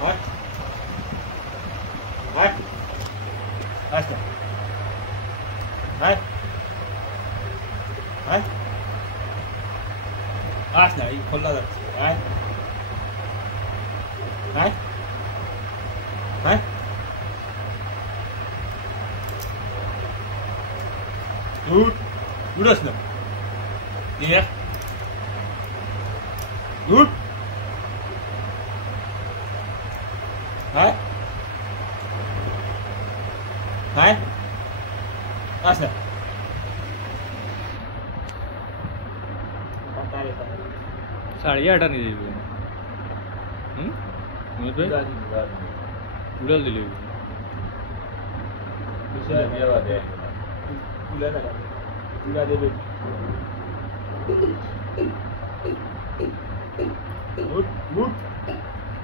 Hot. Hot. Asta. Hot. Hot. Asta, ही खोलला जातो. Hot. Hot. Hot. Good. Good असलं. Yeah. Good. Hot. Hot. Asta. Sari आटा नहीं दी मुझे उड़ाल दिली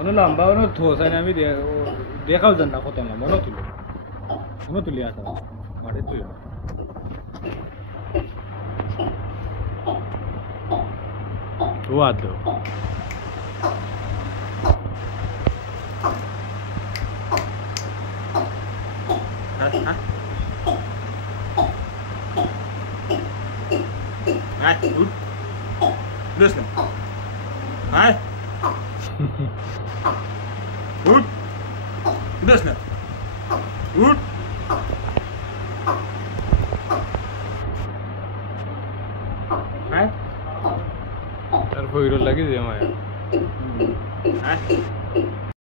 ono lamba ono thosa na ami dekhao janna koto lamba ono tuli ata mare tuli Guardo. Hai, good. Listen. Hai. Good. Listen. Good. Hai. Taruh hero lagi dia Maya. Hai.